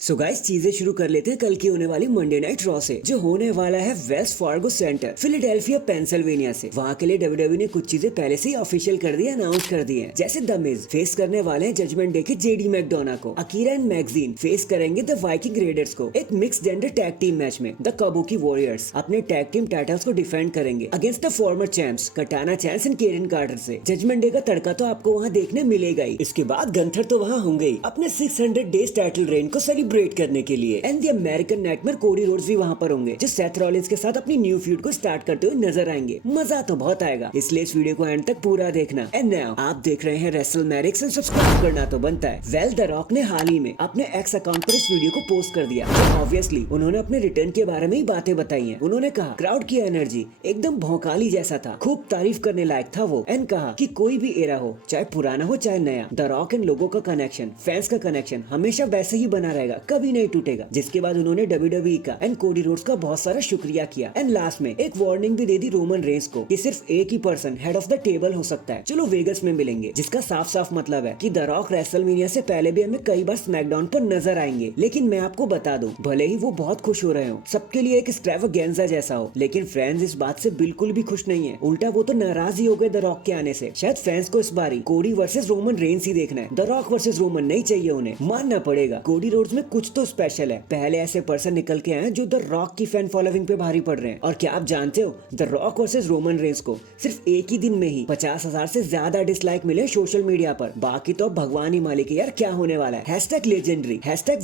So guys चीजें शुरू कर लेते हैं कल की होने वाली मंडे नाइट रॉ से, जो होने वाला है वेस्ट फार्गो सेंटर फिलाडेल्फिया पेंसिल्वेनिया से। वहां के लिए डब्ल्यूडब्ल्यूई ने कुछ चीजें पहले से ही ऑफिशियल कर दी, अनाउंस कर दी हैं। जैसे द मिज फेस करने वाले हैं जजमेंट डे के जेडी मैकडोना को। अकीरा एंड मैगजीन फेस करेंगे द वाइकिंग रेडर्स को एक mix gender tag team match में। द काबुकी वॉरियर्स अपने टैग टीम टाइटल्स को डिफेंड करेंगे अगेंस्ट द फॉर्मर चैंप्स कटाना चैंस एंड केरन कार्टर से। जजमेंट डे का तड़का तो आपको वहाँ देखने मिलेगा ही। इसके बाद गंथर तो वहाँ होंगे ही अपने 600 डेज टाइटल रेन को सेलिब्रेट करने के लिए। And the American nightmare Cody Rhodes भी वहाँ पर होंगे, जो सेथ रॉलिंस के साथ अपनी न्यू फ्यूड को स्टार्ट करते हुए नजर आएंगे। मजा तो बहुत आएगा, इसलिए इस वीडियो को एंड तक पूरा देखना। एंड नाउ आप देख रहे हैं रेसलमैनिक्स एंड सब्सक्राइब करना तो बनता है। वेल द रॉक ने हाल ही में अपने एक्स अकाउंट पर इस वीडियो को पोस्ट कर दिया। ऑब्वियसली उन्होंने अपने रिटर्न के बारे में ही बातें बताई हैं। उन्होंने कहा क्राउड की एनर्जी एकदम भौकाली जैसा था, खूब तारीफ करने लायक था वो। एंड कहा कि कोई भी एरा हो, चाहे पुराना हो चाहे नया, द रॉक एंड लोगों का कनेक्शन, फैंस का कनेक्शन हमेशा वैसे ही बना रहेगा, कभी नहीं टूटेगा। जिसके बाद उन्होंने डब्ल्यूडब्ल्यूई का एंड कोडी रोड्स का बहुत सारा शुक्रिया किया। एंड लास्ट में एक वार्निंग भी दे दी रोमन रेंस को कि सिर्फ एक ही person head of the table हो सकता है। चलो वेगस में मिलेंगे, जिसका साफ साफ मतलब है कि द रॉक रेसलमेनिया से पहले भी हमें कई बार स्मैकडाउन पर नजर आएंगे। लेकिन मैं आपको बता दूं, भले ही वो बहुत खुश हो रहे हो, सबके लिए एक एक्सट्रावागेंजा जैसा हो, लेकिन फैंस इस बात से बिल्कुल भी खुश नहीं है। उल्टा वो तो नाराज ही हो गए द रॉक के आने से। शायद फैंस को इस बारी कोडी वर्सेस रोमन रेंस ही देखना है, द रॉक वर्सेस रोमन नहीं चाहिए उन्हें। मानना पड़ेगा कोडी रोड्स में कुछ तो स्पेशल है। पहले ऐसे पर्सन निकल के आए जो द रॉक की फैन फॉलोइंग पे भारी पड़ रहे हैं। और क्या आप जानते हो, the rock versus Roman Reigns को सिर्फ एक ही दिन में ही 50,000 से ज्यादा डिसलाइक मिले सोशल मीडिया पर। बाकी तो भगवान ही मालिक है यार, क्या होने वाला है। #legendary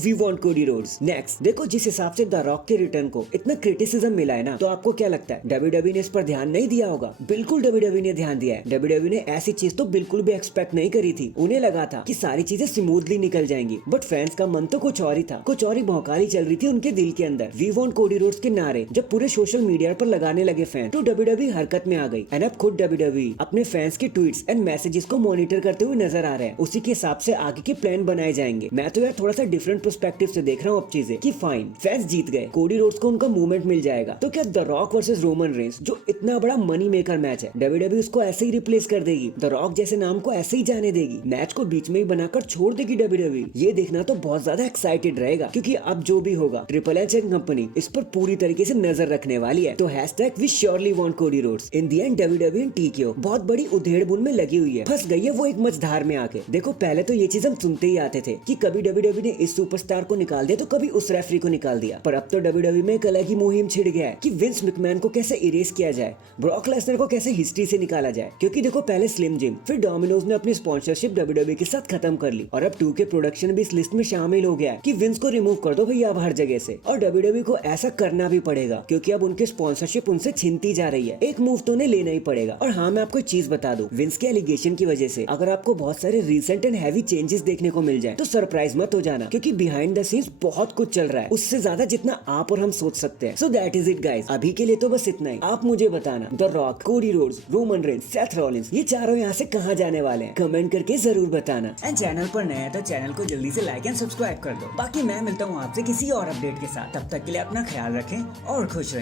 #we want Cody Rhodes। Next देखो, जिस हिसाब से द रॉक के रिटर्न को इतना क्रिटिसिज्म मिला है ना, तो आपको क्या लगता है डब्ल्यूडब्ल्यूई ने इस पर ध्यान नहीं दिया होगा? बिल्कुल डब्ल्यूडब्ल्यूई ने ध्यान दिया है। डब्ल्यूडब्ल्यूई ने ऐसी चीज तो बिल्कुल भी एक्सपेक्ट नहीं करी थी। उन्हें लगा था कि सारी चीजें स्मूथली निकल जाएंगी, बट फैंस का मन तो कुछ और ही था। कुछ और ही भौकाली चल रही थी उनके दिल के अंदर। वी वांट कोडी रोड्स के नारे जब पूरे सोशल मीडिया पर लगाने लगे फैन, तो डब्ल्यूडब्ल्यूई हरकत में आ गई। एंड अब खुद डब्ल्यूडब्ल्यूई अपने फैंस के ट्वीट्स एंड मैसेजेस को मॉनिटर करते हुए नजर आ रहे हैं। उसी के हिसाब से आगे के प्लान बनाए जाएंगे। मैं तो यार थोड़ा सा डिफरेंट पर्सपेक्टिव से देख रहा हूँ अब चीजें, कि फाइन फैंस जीत गए, कोडी रोड्स को उनका मूवमेंट मिल जाएगा, तो क्या the rock versus Roman Reigns जो इतना बड़ा मनी मेकर मैच है, डब्ल्यूडब्ल्यूई उसको ऐसे ही रिप्लेस कर देगी? द रॉक जैसे नाम को ऐसे ही जाने देगी? मैच को बीच में ही बनाकर छोड़ देगी डब्ल्यूडब्ल्यूई? ये देखना तो बहुत ज्यादा एक्साइटेड रहेगा, क्योंकि अब जो भी होगा ट्रिपल एच एंड कंपनी इस पर पूरी तरीके से नजर रखने वाली है। तो #we surely want Cody Rhodes। In the and WWE and TKO बहुत बड़ी उधेड़-बुन में लगी हुई है, फंस गई है वो एक मझधार में आके। देखो पहले तो ये चीज हम सुनते ही आते थे कि कभी डब्ल्यूडब्ल्यूई ने इस सुपरस्टार को निकाल दिया तो कभी उस रेफरी को निकाल दिया, पर अब तो डब्ल्यूडब्ल्यूई में एक अलग ही मुहिम छिड़ गया है कि विंस मैकमैन को कैसे इरेज किया जाए, ब्रॉक लेसनर को कैसे हिस्ट्री से निकाला जाए। क्योंकि देखो पहले स्लिम जिम, फिर डोमिनोज ने अपनी स्पॉन्सरशिप डब्ल्यूडब्ल्यूई के साथ खत्म कर ली, और अब 2K प्रोडक्शन भी इस लिस्ट में शामिल हो गया है कि विंस को रिमूव कर दो भैया अब हर जगह से। और डब्ल्यूडब्ल्यूई को ऐसा करना भी पड़ेगा, क्योंकि अब उनकी स्पॉन्सरशिप उनसे छिनती जा रही है। एक मूव तो उन्हें लेना ही पड़ेगा। और हाँ, मैं आपको एक चीज बता दूं, विंस के एलिगेशन की वजह से अगर आपको बहुत सारे रीसेंट एंड हैवी चेंजेस देखने को मिल जाए तो सरप्राइज मत हो जाना, क्योंकि बिहाइंड द सीन्स बहुत कुछ चल रहा है, उससे ज्यादा जितना आप और हम सोच सकते हैं। So that is it guys, अभी के लिए तो बस इतना ही। आप मुझे बताना the rock, Cody Rhodes, Roman Reigns, Seth Rollins, ये चारों यहाँ से कहाँ जाने वाले हैं? कमेंट करके जरूर बताना। एंड चैनल पर नया है तो चैनल को जल्दी से लाइक एंड सब्सक्राइब कर दो। बाकी मैं मिलता हूँ आपसे किसी और अपडेट के साथ। तब तक के लिए अपना ख्याल रखें और खुश रहें।